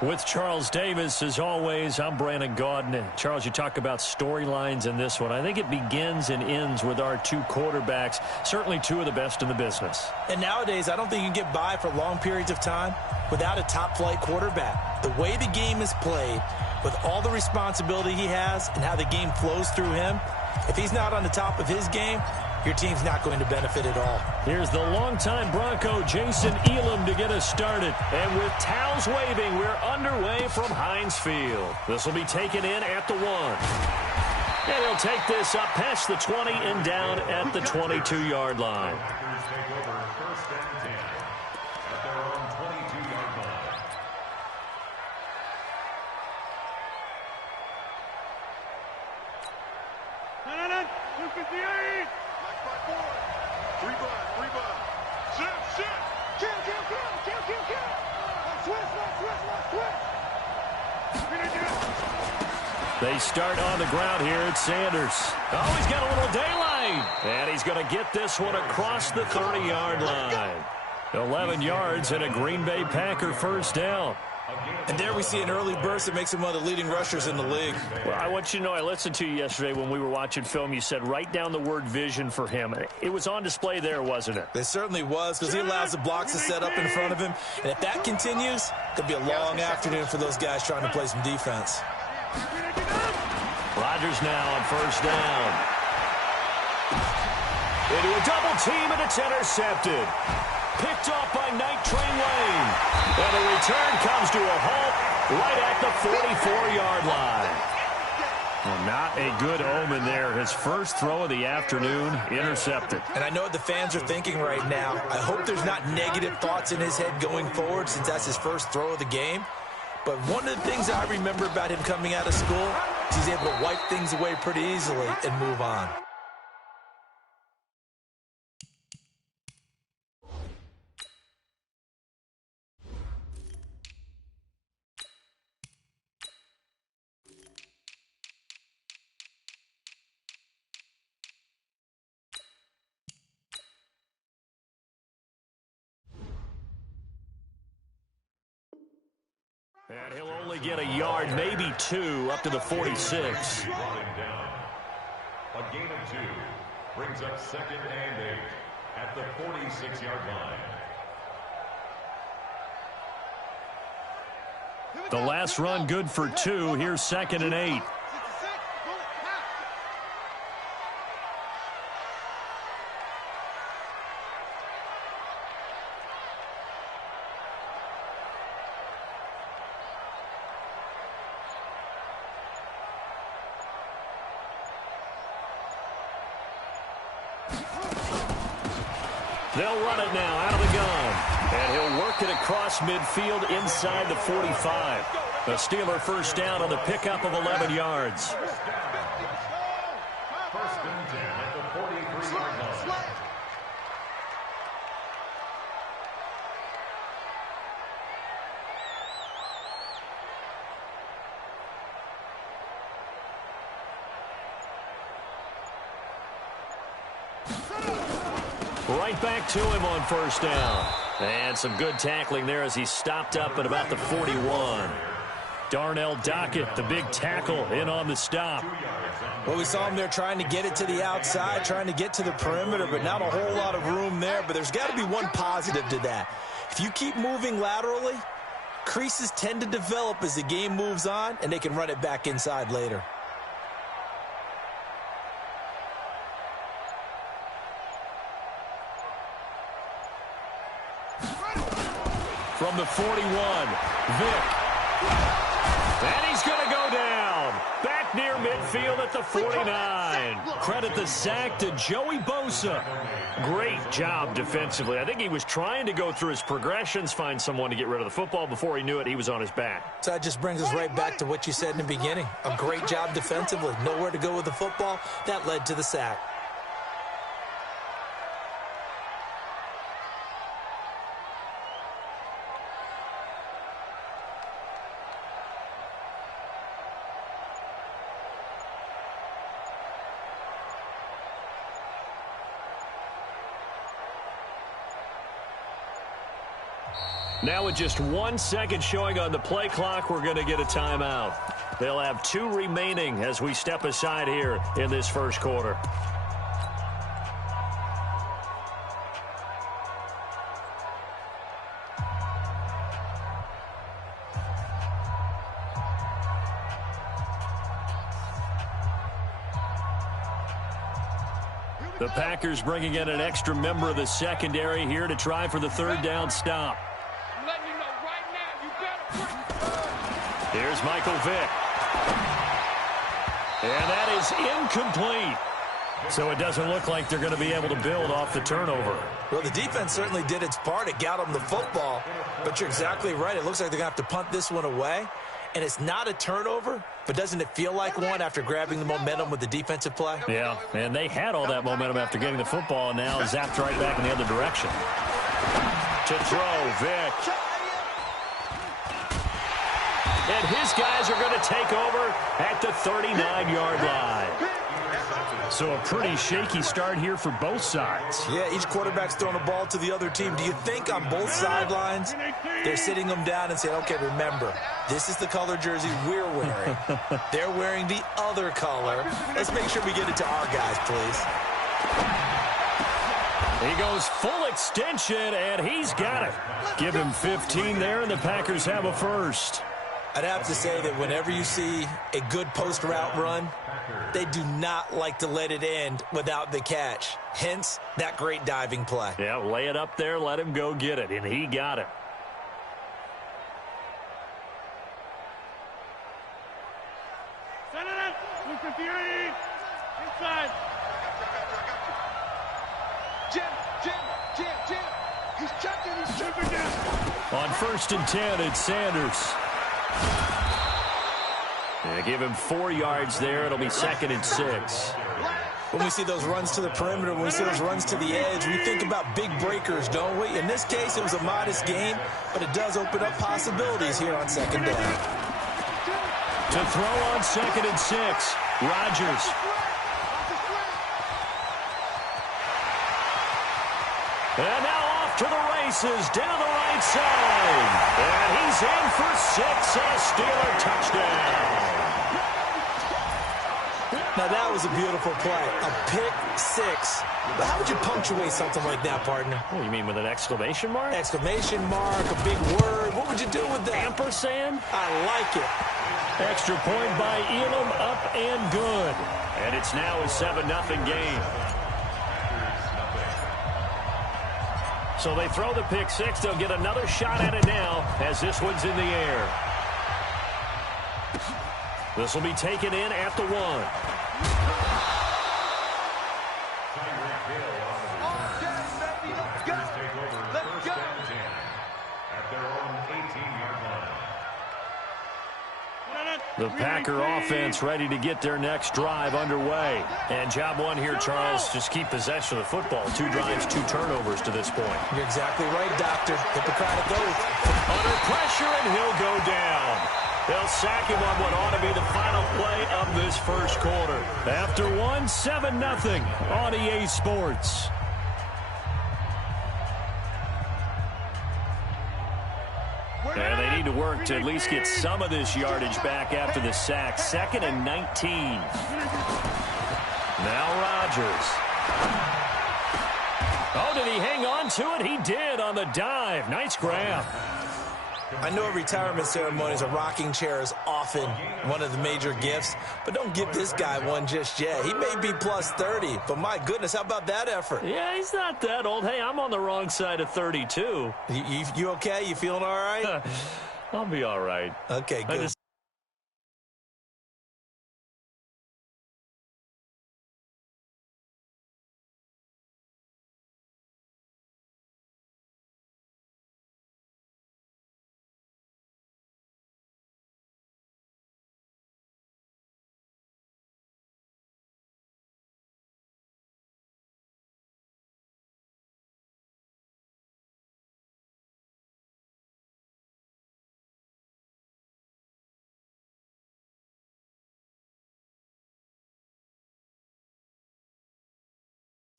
With Charles Davis, as always, I'm Brandon Gaudin. Charles, you talk about storylines in this one. I think it begins and ends with our two quarterbacks, certainly two of the best in the business. And nowadays, I don't think you can get by for long periods of time without a top-flight quarterback. The way the game is played, with all the responsibility he has and how the game flows through him, if he's not on the top of his game, your team's not going to benefit at all. Here's the longtime Bronco, Jason Elam, to get us started. And with towels waving, we're underway from Heinz Field. This will be taken in at the 1. And he'll take this up past the 20 and down at the 22-yard line. They start on the ground here. It's Sanders. Oh, he's got a little daylight. And he's going to get this one across the 30-yard line. 11 yards and a Green Bay Packer first down. And there we see an early burst that makes him one of the leading rushers in the league. Well, I want you to know, I listened to you yesterday when we were watching film. You said write down the word vision for him. It was on display there, wasn't it? It certainly was, because he allows the blocks to set up in front of him. And if that continues, it could be a long afternoon for those guys trying to play some defense. Rodgers now on first down. Into a double team, and it's intercepted. Picked off by Night Train Lane. And the return comes to a halt right at the 44-yard line. Well, not a good omen there. His first throw of the afternoon, intercepted. And I know what the fans are thinking right now. I hope there's not negative thoughts in his head going forward, since that's his first throw of the game. But one of the things I remember about him coming out of school is he's able to wipe things away pretty easily and move on. And he'll only get a yard, maybe two, up to the 46. A gain of 2 brings up 2nd and 8 at the 46-yard line. The last run good for 2. Here's 2nd and 8. They'll run it now out of the gun. And he'll work it across midfield inside the 45. The Steeler first down on the pickup of 11 yards. First and 10 at the 43-yard line. Right back to him on first down. And some good tackling there as he stopped up at about the 41. Darnell Dockett, the big tackle, in on the stop. Well, we saw him there trying to get it to the outside, trying to get to the perimeter, but not a whole lot of room there. But there's got to be one positive to that. If you keep moving laterally, creases tend to develop as the game moves on, and they can run it back inside later. From the 41, Vick. And he's going to go down. Back near midfield at the 49. Credit the sack to Joey Bosa. Great job defensively. I think he was trying to go through his progressions, find someone to get rid of the football. Before he knew it, he was on his back. So that just brings us right back to what you said in the beginning. A great job defensively. Nowhere to go with the football. That led to the sack. Now with just 1 second showing on the play clock, we're going to get a timeout. They'll have 2 remaining as we step aside here in this first quarter. The Packers bringing in an extra member of the secondary here to try for the third down stop. Here's Michael Vick. And that is incomplete. So it doesn't look like they're going to be able to build off the turnover. Well, the defense certainly did its part. It got them the football. But you're exactly right. It looks like they're going to have to punt this one away. And it's not a turnover, but doesn't it feel like one after grabbing the momentum with the defensive play? Yeah, and they had all that momentum after getting the football, and now zapped right back in the other direction. To throw, Vick. And his guys are going to take over at the 39-yard line. So a pretty shaky start here for both sides. Yeah, each quarterback's throwing a ball to the other team. Do you think on both sidelines they're sitting them down and saying, okay, remember, this is the color jersey we're wearing. They're wearing the other color. Let's make sure we get it to our guys, please. He goes full extension, and he's got it. Give him 15 there, and the Packers have a first. I'd have to say that whenever you see a good post route run, they do not like to let it end without the catch. Hence, that great diving play. Yeah, lay it up there, let him go get it, and he got it. Send it in. 258. Inside. Jim. He's checking. He's chipping down. On 1st and 10, it's Sanders. They give him 4 yards there. It'll be 2nd and 6. When we see those runs to the perimeter, when we see those runs to the edge, we think about big breakers, don't we? In this case, it was a modest gain, but it does open up possibilities here on 2nd down. To throw on 2nd and 6, Rodgers. And now off to the races down the right side. And he's in for 6 and a Steeler touchdown. Now, that was a beautiful play. A pick 6. But how would you punctuate something like that, partner? Oh, you mean with an exclamation mark? Exclamation mark, a big word. What would you do with that? Ampersand? I like it. Extra point by Elam, up and good. And it's now a 7-0 game. So they throw the pick 6. They'll get another shot at it now as this one's in the air. This will be taken in at the 1. The Packer offense ready to get their next drive underway. And job one here, Charles, just keep possession of the football. 2 drives, 2 turnovers to this point. You're exactly right, Doctor. Hippocratic oath. Under pressure, and he'll go down. They'll sack him on what ought to be the final play of this first quarter. After 7-0 on EA Sports. And they need to work to at least get some of this yardage back after the sack. 2nd and 19. Now Rodgers. Oh, did he hang on to it? He did on the dive. Nice grab. I know at retirement ceremonies, a rocking chair is often one of the major gifts, but don't give this guy one just yet. He may be plus 30, but my goodness, how about that effort? Yeah, he's not that old. Hey, I'm on the wrong side of 32. You okay? You feeling all right? I'll be all right. Okay, good.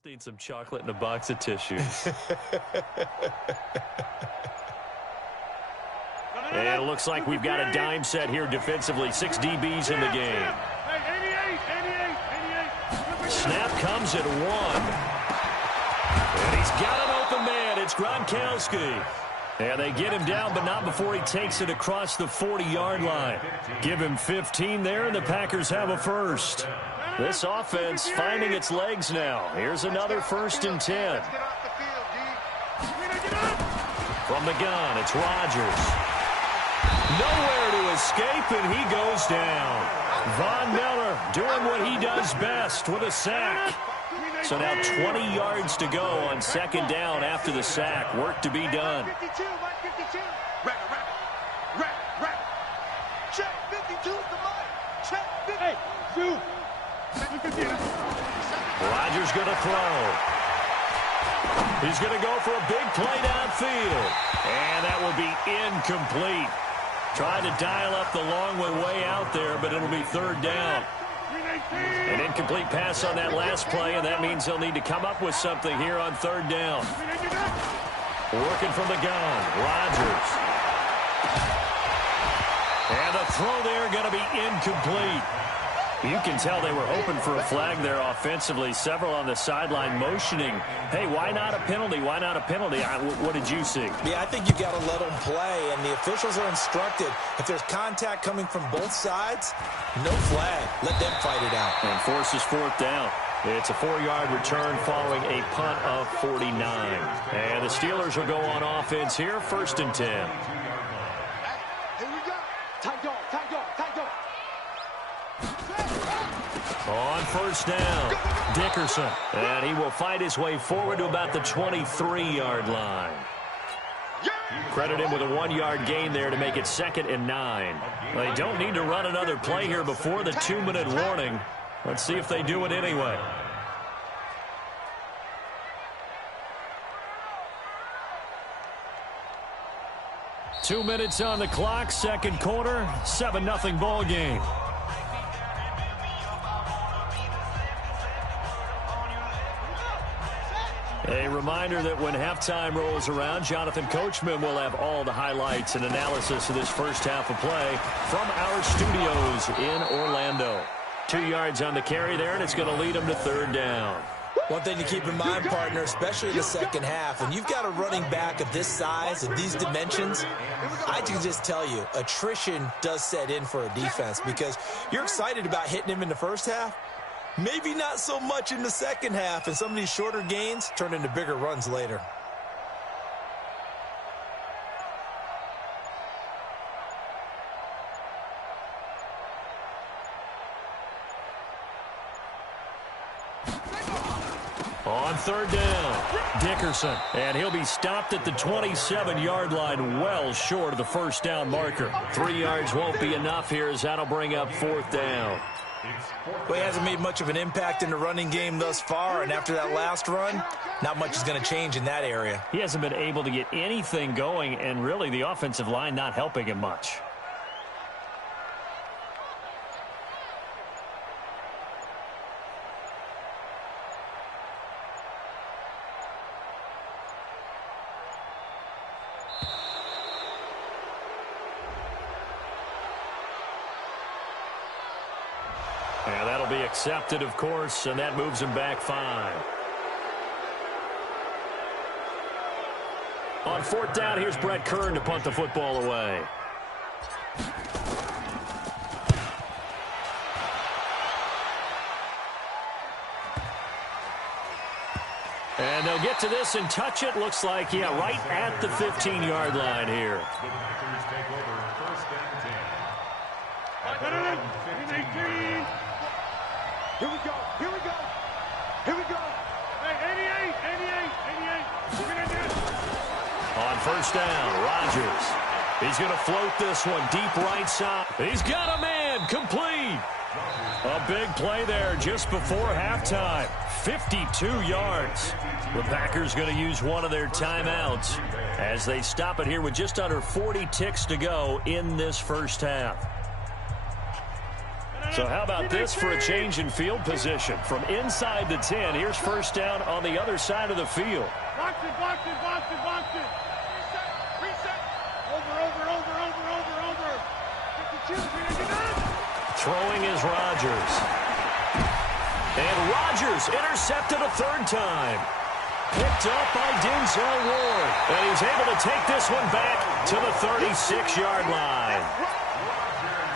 Need some chocolate and a box of tissues. And it looks like we've got a dime set here defensively. 6 DBs in the game. Snap comes at 1. And he's got an open man. It's Gronkowski. And they get him down, but not before he takes it across the 40-yard line. Give him 15 there, and the Packers have a first. This offense finding its legs now. Here's another 1st and 10. From the gun, it's Rodgers. Nowhere to escape, and he goes down. Von Miller doing what he does best with a sack. So now 20 yards to go on 2nd down after the sack. Work to be done. Rodgers going to throw. He's going to go for a big play downfield. And that will be incomplete. Trying to dial up the long way out there, but it'll be 3rd down. An incomplete pass on that last play, and that means they'll need to come up with something here on 3rd down. Working from the gun, Rodgers. And the throw there going to be incomplete. You can tell they were hoping for a flag there offensively. Several on the sideline motioning, hey, why not a penalty? Why not a penalty? What did you see? Yeah, I think you got to let them play, and the officials are instructed. If there's contact coming from both sides, no flag. Let them fight it out. And forces 4th down. It's a 4-yard return following a punt of 49. And the Steelers will go on offense here, 1st and 10. Here we go. Tight dog, tight dog, tight dog. On 1st down, Dickerson. And he will fight his way forward to about the 23-yard line. Credit him with a 1-yard gain there to make it 2nd and 9. They don't need to run another play here before the 2-minute warning. Let's see if they do it anyway. Two minutes on the clock, 2nd quarter, 7-0 ball game. A reminder that when halftime rolls around, Jonathan Coachman will have all the highlights and analysis of this first half of play from our studios in Orlando. 2 yards on the carry there, and it's going to lead them to 3rd down. One thing to keep in mind, partner, especially in the second half, when you've got a running back of this size and these dimensions, I can just tell you, attrition does set in for a defense because you're excited about hitting him in the first half. Maybe not so much in the second half, and some of these shorter gains turn into bigger runs later. On 3rd down, Dickerson. And he'll be stopped at the 27-yard line, well short of the 1st down marker. 3 yards won't be enough here as that'll bring up 4th down. Well, he hasn't made much of an impact in the running game thus far, and after that last run, not much is going to change in that area. He hasn't been able to get anything going, and really the offensive line not helping him much. And that'll be accepted, of course, and that moves him back 5. On 4th down, here's Brett Kern to punt the football away. And they'll get to this and touch it. Looks like, yeah, right at the 15-yard line here. Here we go. Here we go. Here we go. Hey, 88. On 1st down, Rodgers. He's going to float this one deep right side. He's got a man, complete. A big play there just before halftime. 52 yards. The Packers going to use one of their timeouts as they stop it here with just under 40 ticks to go in this first half. So how about this for a change in field position? From inside the 10, here's 1st down on the other side of the field. Box it. Reset. Over. Throwing is Rodgers. And Rodgers intercepted a third time. Picked up by Denzel Ward. And he's able to take this one back to the 36-yard line.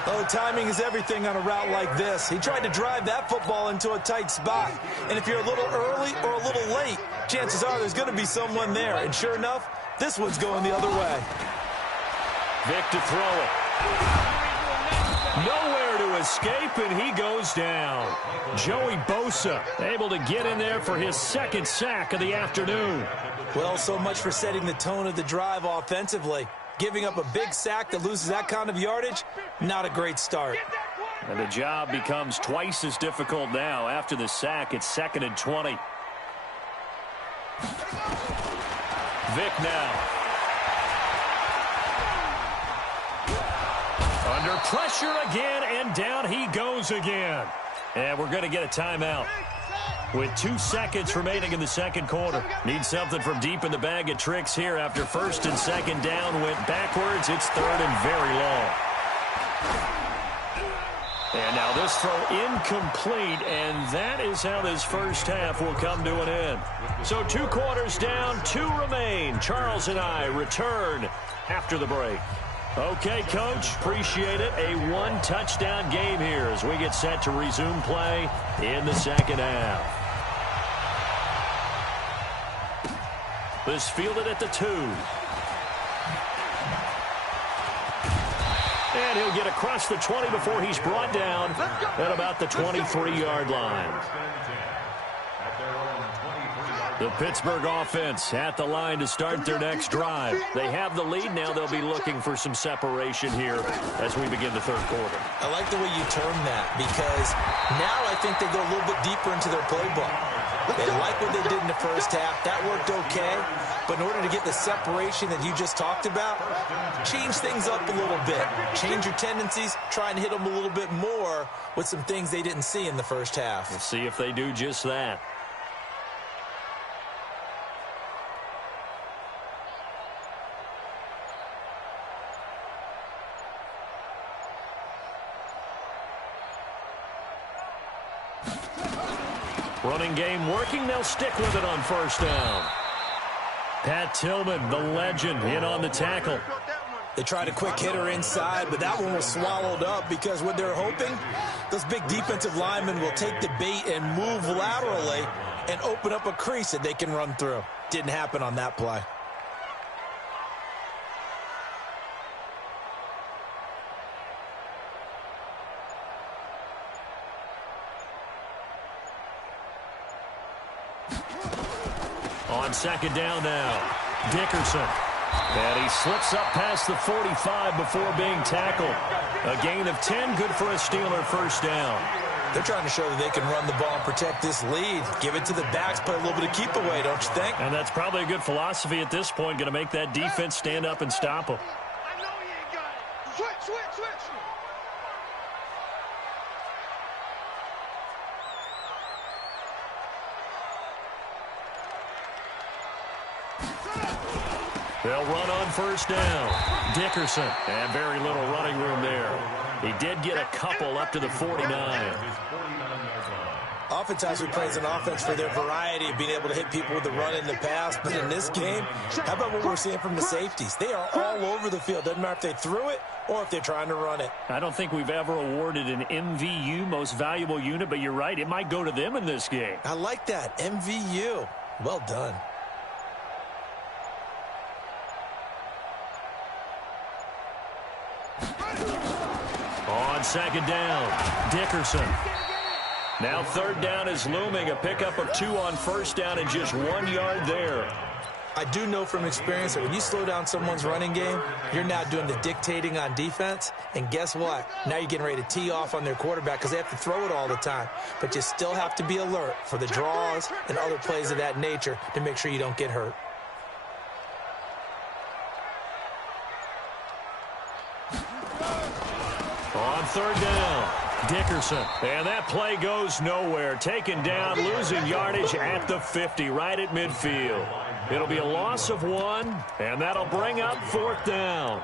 Oh, timing is everything on a route like this. He tried to drive that football into a tight spot. And if you're a little early or a little late, chances are there's going to be someone there. And sure enough, this one's going the other way. Vic to throw it. Nowhere to escape, and he goes down. Joey Bosa able to get in there for his second sack of the afternoon. Well, so much for setting the tone of the drive offensively. Giving up a big sack that loses that kind of yardage, not a great start. And the job becomes twice as difficult now. After the sack, it's 2nd and 20. Vic now. Under pressure again, and down he goes again. And we're going to get a timeout. With 2 seconds remaining in the second quarter. Need something from deep in the bag of tricks here after first and second down went backwards. It's 3rd and very long. And now this throw incomplete, and that is how this first half will come to an end. So 2 quarters down, 2 remain. Charles and I return after the break. Okay, Coach, appreciate it. A 1-touchdown game here as we get set to resume play in the second half. This fielded at the 2. And he'll get across the 20 before he's brought down at about the 23-yard line. The Pittsburgh offense at the line to start their next drive. They have the lead now. They'll be looking for some separation here as we begin the third quarter. I like the way you term that because now I think they go a little bit deeper into their playbook. They like what they did in the first half. That worked okay. But in order to get the separation that you just talked about, change things up a little bit. Change your tendencies. Try and hit them a little bit more with some things they didn't see in the first half. We'll see if they do just that. Running game working. They'll stick with it on first down. Pat Tillman, the legend, in on the tackle. They tried a quick hitter inside, but that one was swallowed up because what they're hoping, those big defensive linemen will take the bait and move laterally and open up a crease that they can run through. Didn't happen on that play. On second down now, Dickerson. And he slips up past the 45 before being tackled. A gain of 10, good for a Steeler first down. They're trying to show that they can run the ball and protect this lead. Give it to the backs, play a little bit of keep away, don't you think? And that's probably a good philosophy at this point, going to make that defense stand up and stop them. I know you ain't got it. Switch. They'll run on first down. Dickerson, and very little running room there. He did get a couple up to the 49. Oftentimes we praise an offense for their variety of being able to hit people with the run in the pass, but in this game, how about what we're seeing from the safeties? They are all over the field. Doesn't matter if they threw it or if they're trying to run it. I don't think we've ever awarded an MVU, most valuable unit, but you're right, it might go to them in this game. I like that, MVU. Well done. On second down, Dickerson. Now third down is looming. A pickup of 2 on first down and just 1 yard there. I do know from experience that when you slow down someone's running game, you're now doing the dictating on defense. And guess what? Now you're getting ready to tee off on their quarterback because they have to throw it all the time. But you still have to be alert for the draws and other plays of that nature to make sure you don't get hurt. On third down, Dickerson. And that play goes nowhere. Taken down, losing yardage at the 50, right at midfield. It'll be a loss of 1, and that'll bring up fourth down.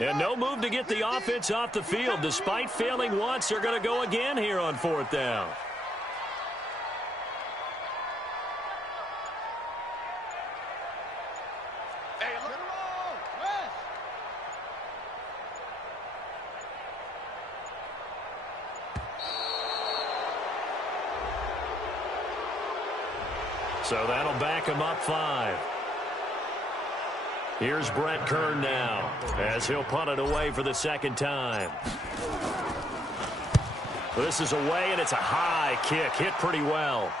And no move to get the offense off the field. Despite failing once, they're going to go again here on 4th down. So that'll back him up 5. Here's Brett Kern now as he'll punt it away for the 2nd time. This is away, and it's a high kick. Hit pretty well.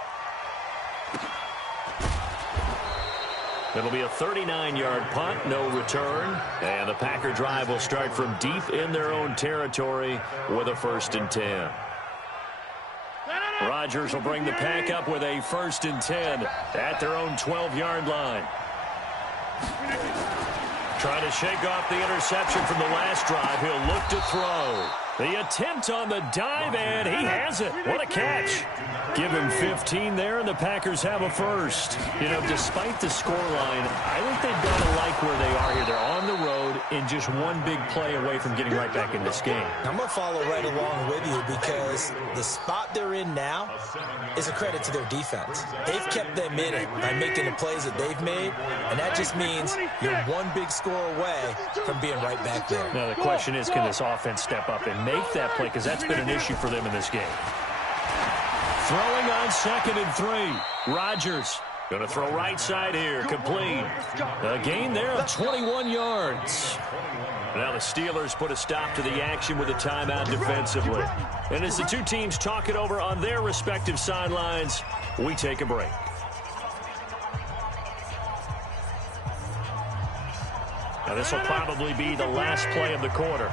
It'll be a 39-yard punt, no return. And the Packer drive will start from deep in their own territory with a 1st and 10. Rodgers will bring the Pack up with a 1st and 10 at their own 12-yard line. Trying to shake off the interception from the last drive. He'll look to throw. The attempt on the dive, and he has it. What a catch. Give him 15 there, and the Packers have a 1st. You know, despite the scoreline, I think they've got to like where they are here. They're on the road and just one big play away from getting right back in this game. I'm going to follow right along with you because the spot they're in now is a credit to their defense. They've kept them in it by making the plays that they've made, and that just means you're one big score away from being right back there. Now, the question is, can this offense step up and make that play? Because that's been an issue for them in this game. Throwing on 2nd and 3. Rodgers going to throw right side here. Complete. A gain there of 21 yards. Now the Steelers put a stop to the action with a timeout defensively. And as the two teams talk it over on their respective sidelines, we take a break. Now this will probably be the last play of the quarter.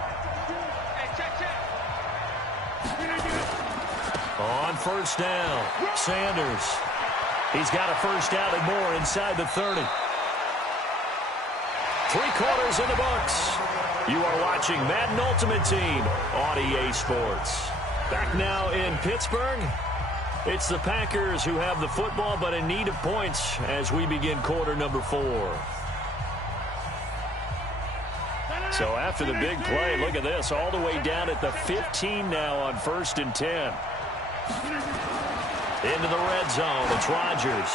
On 1st down, Sanders. He's got a 1st down and more inside the 30. 3 quarters in the books. You are watching Madden Ultimate Team on EA Sports. Back now in Pittsburgh. It's the Packers who have the football, but in need of points as we begin quarter number 4. So after the big play, look at this, all the way down at the 15 now on 1st and 10. Into the red zone, it's Rodgers.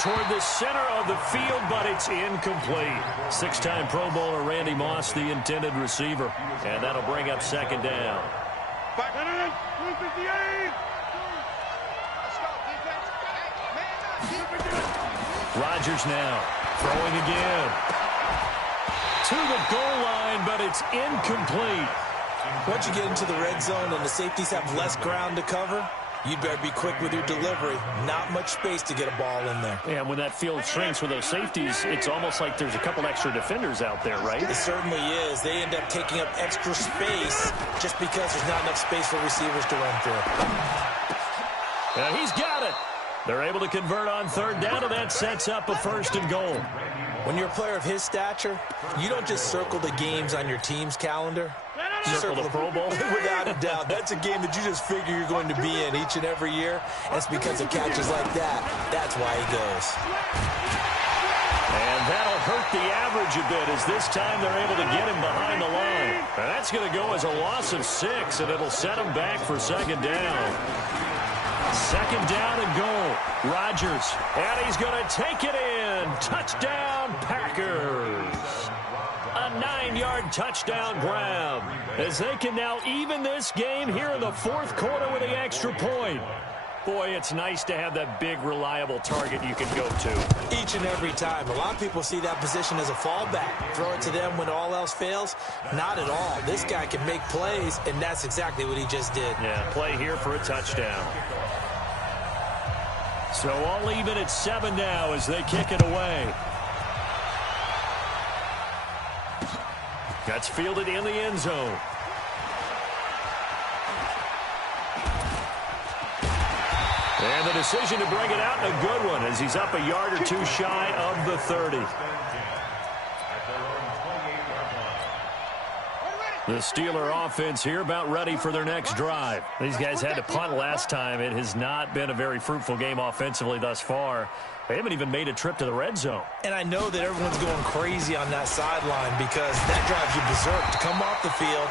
Toward the center of the field, but it's incomplete. 6-time Pro Bowler Randy Moss, the intended receiver. And that'll bring up 2nd down. Rodgers now, throwing again. To the goal line, but it's incomplete. Once you get into the red zone and the safeties have less ground to cover, you'd better be quick with your delivery. Not much space to get a ball in there. Yeah, when that field shrinks with those safeties, it's almost like there's a couple extra defenders out there, right? It certainly is. They end up taking up extra space just because there's not enough space for receivers to run through. And he's got it. They're able to convert on 3rd down, and that sets up a 1st and goal. When you're a player of his stature, you don't just circle the games on your team's calendar. You circle the Pro Bowl? Without a doubt. That's a game that you just figure you're going to be in each and every year. And it's because of catches like that. That's why he goes. And that'll hurt the average a bit as this time they're able to get him behind the line. And that's going to go as a loss of 6, and it'll set him back for 2nd down. 2nd down and goal. Rodgers, and he's going to take it in. Touchdown, Packers. A 9-yard touchdown grab as they can now even this game here in the 4th quarter with the extra point. Boy, it's nice to have that big, reliable target you can go to. Each and every time. A lot of people see that position as a fallback. Throw it to them when all else fails. Not at all. This guy can make plays, and that's exactly what he just did. Yeah, play here for a touchdown. So all even at 7 now as they kick it away. That's fielded in the end zone. And the decision to bring it out, a good one, as he's up a yard or 2 shy of the 30. The Steeler offense here about ready for their next drive. These guys had to punt last time. It has not been a very fruitful game offensively thus far. They haven't even made a trip to the red zone. And I know that everyone's going crazy on that sideline because that drives you berserk to come off the field,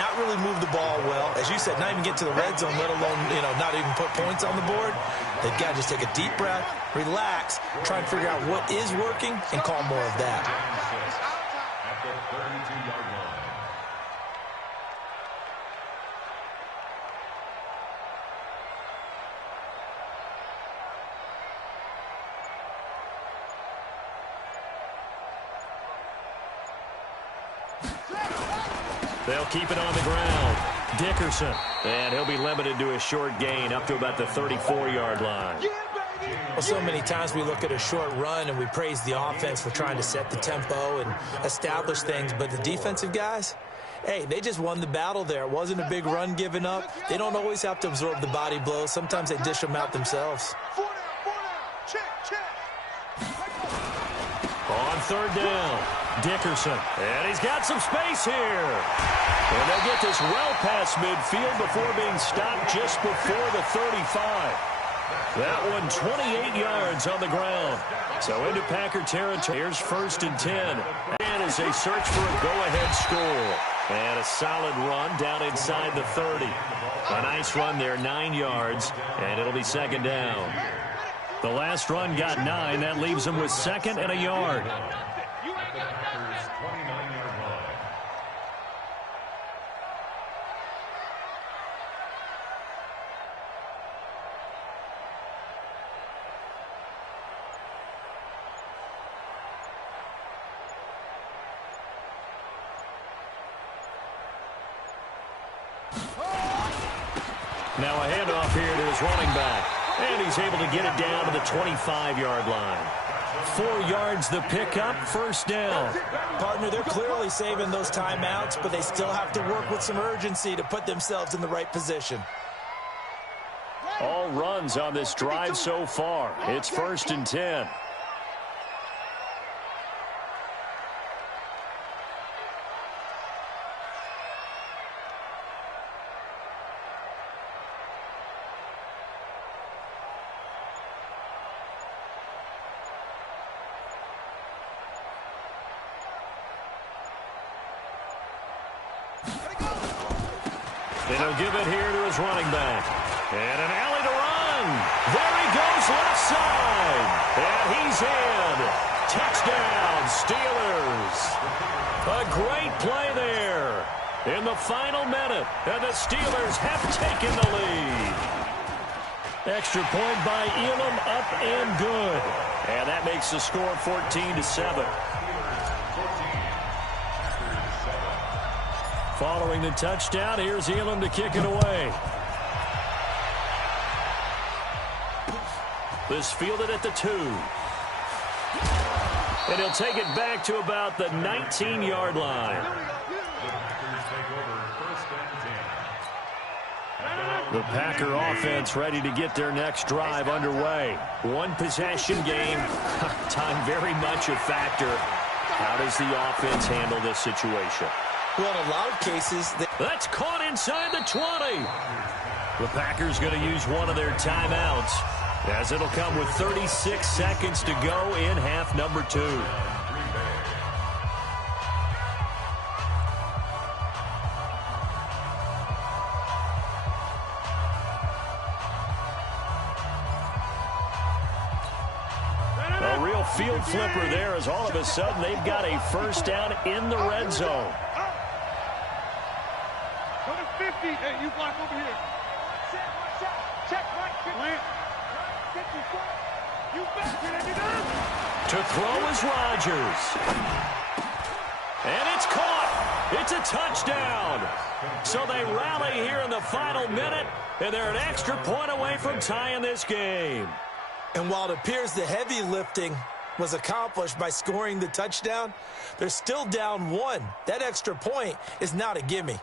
not really move the ball well. As you said, not even get to the red zone, let alone, not even put points on the board. They've got to just take a deep breath, relax, try and figure out what is working, and call more of that. At the 32-yard line. They'll keep it on the ground. Dickerson. And he'll be limited to a short gain up to about the 34-yard line. Well, so many times we look at a short run and we praise the offense for trying to set the tempo and establish things. But the defensive guys, hey, they just won the battle there. It wasn't a big run given up. They don't always have to absorb the body blows. Sometimes they dish them out themselves. On third down, Dickerson. And he's got some space here. And they'll get this well past midfield before being stopped just before the 35. That one 28 yards on the ground. So into Packer territory. Here's 1st and 10. And as they search for a go-ahead score. And a solid run down inside the 30. A nice run there, 9 yards. And it'll be 2nd down. The last run got 9. That leaves them with 2nd and a yard. Packers 29-yard line. Now a handoff here to his running back. And he's able to get it down to the 25-yard line. 4 yards the pickup, 1st down. Partner, they're clearly saving those timeouts, but they still have to work with some urgency to put themselves in the right position. All runs on this drive so far. It's 1st and 10. And he'll give it here to his running back. And an alley to run. There he goes left side. And he's in. Touchdown, Steelers. A great play there in the final minute. And the Steelers have taken the lead. Extra point by Elam, up and good. And that makes the score 14-7. Following the touchdown, here's Elam to kick it away. This fielded at the 2. And he'll take it back to about the 19-yard line. The Packer offense ready to get their next drive underway. One possession game. Time very much a factor. How does the offense handle this situation? Well, in a lot of cases, that's caught inside the 20. The Packers going to use one of their timeouts, as it'll come with 36 seconds to go in half number 2. A real field flipper there, as all of a sudden they've got a 1st down in the red zone. 50. Hey, you block over here. Check right. You back it. To throw is Rodgers. And it's caught. It's a touchdown. So they rally here in the final minute, and they're an extra point away from tying this game. And while it appears the heavy lifting was accomplished by scoring the touchdown, they're still down 1. That extra point is not a gimme.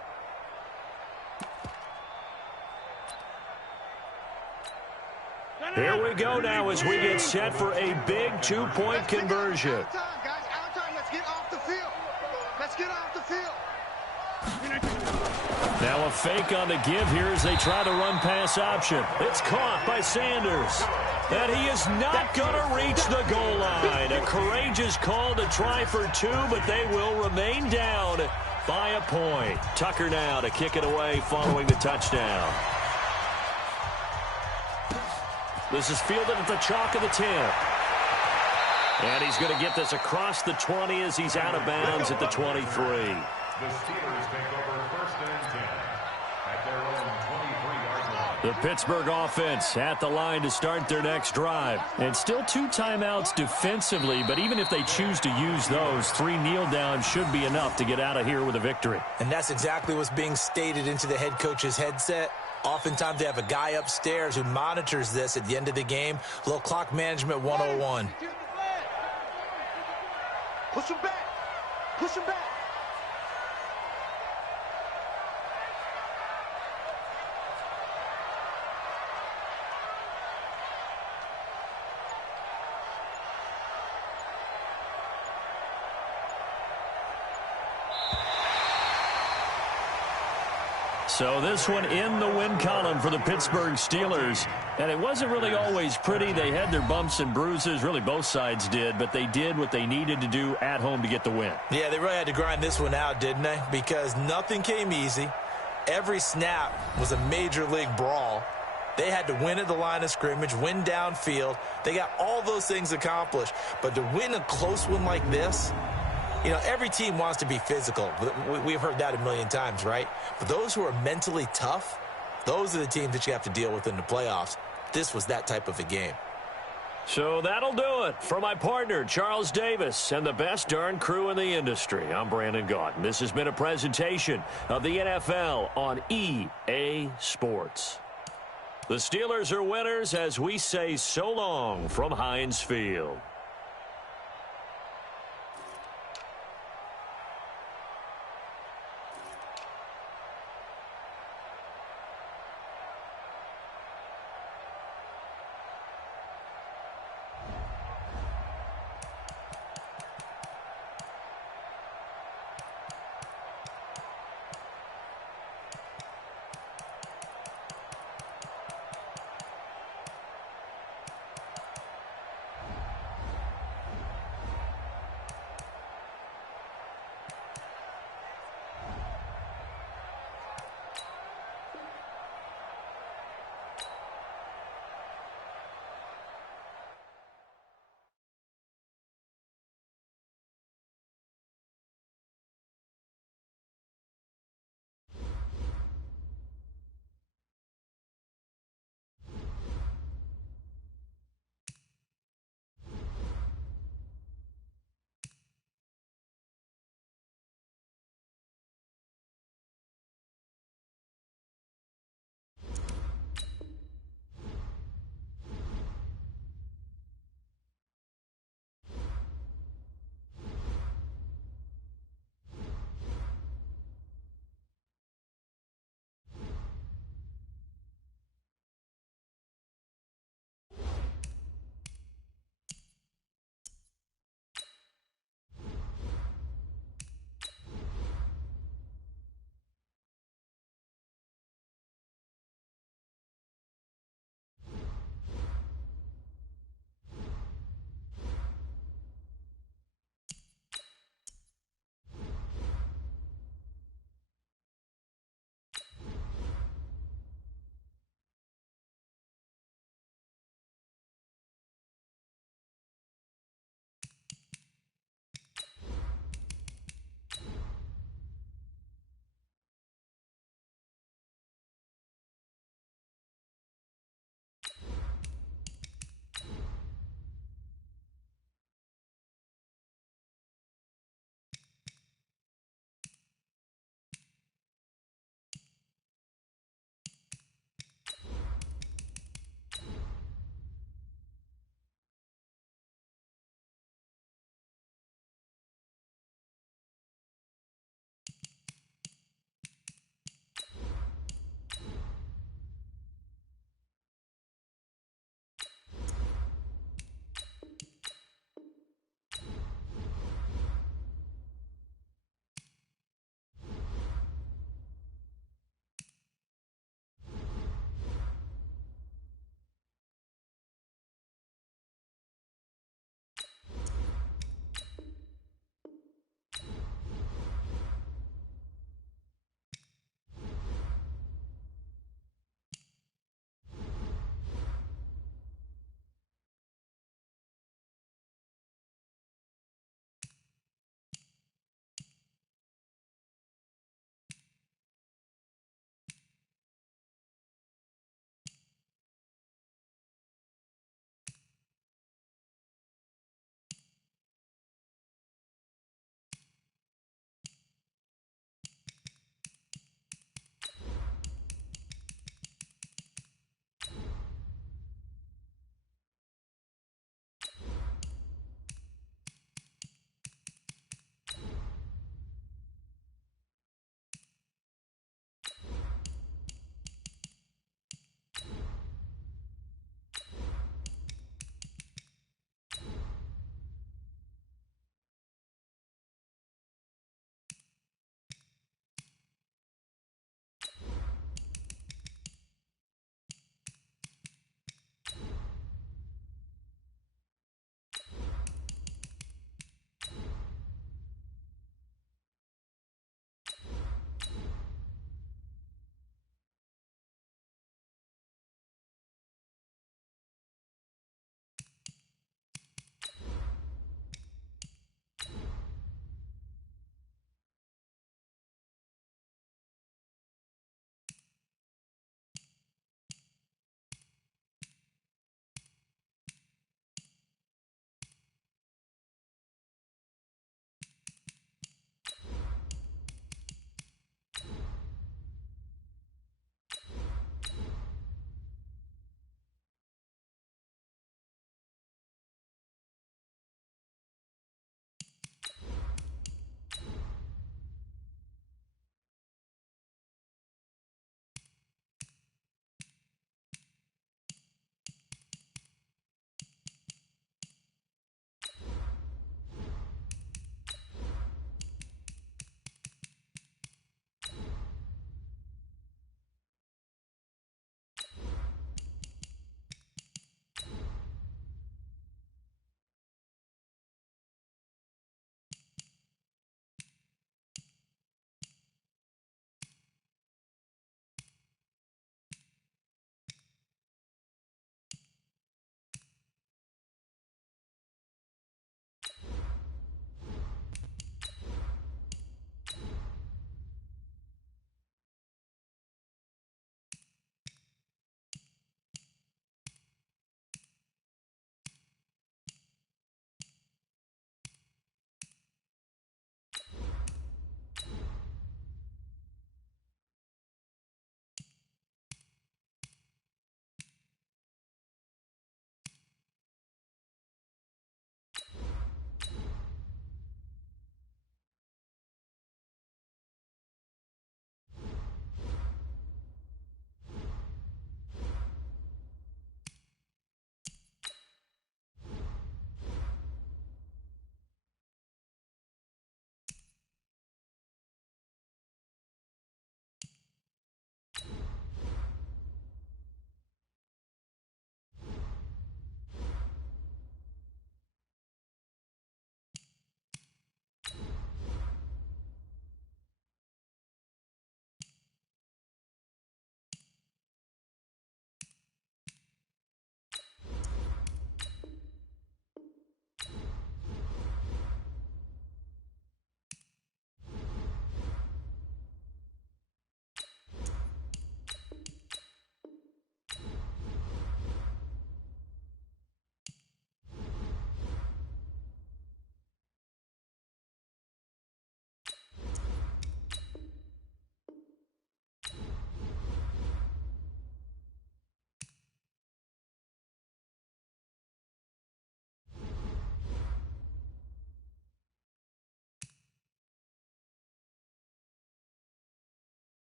Here we go now as we get set for a big 2-point conversion. Out of time, guys. Out of time. Let's get off the field. Let's get off the field. Now a fake on the give here as they try to run pass option. It's caught by Sanders. And he is not going to reach the goal line. A courageous call to try for 2, but they will remain down by a point. Tucker now to kick it away following the touchdown. This is fielded at the chalk of the 10. And he's going to get this across the 20 as he's out of bounds at the 23. The Steelers take over 1st and 10 at their own 23-yard line. The Pittsburgh offense at the line to start their next drive. And still 2 timeouts defensively, but even if they choose to use those, 3 kneel downs should be enough to get out of here with a victory. And that's exactly what's being stated into the head coach's headset. Oftentimes they have a guy upstairs who monitors this at the end of the game. Little clock management 101. Push him back. Push him back. So this one in the win column for the Pittsburgh Steelers. And it wasn't really always pretty. They had their bumps and bruises. Really, both sides did. But they did what they needed to do at home to get the win. Yeah, they really had to grind this one out, didn't they? Because nothing came easy. Every snap was a major league brawl. They had to win at the line of scrimmage, win downfield. They got all those things accomplished. But to win a close one like this, you know, every team wants to be physical. We've heard that a million times, right? But those who are mentally tough, those are the teams that you have to deal with in the playoffs. This was that type of a game. So that'll do it for my partner, Charles Davis, and the best darn crew in the industry. I'm Brandon Gaudin. This has been a presentation of the NFL on EA Sports. The Steelers are winners as we say so long from Heinz Field.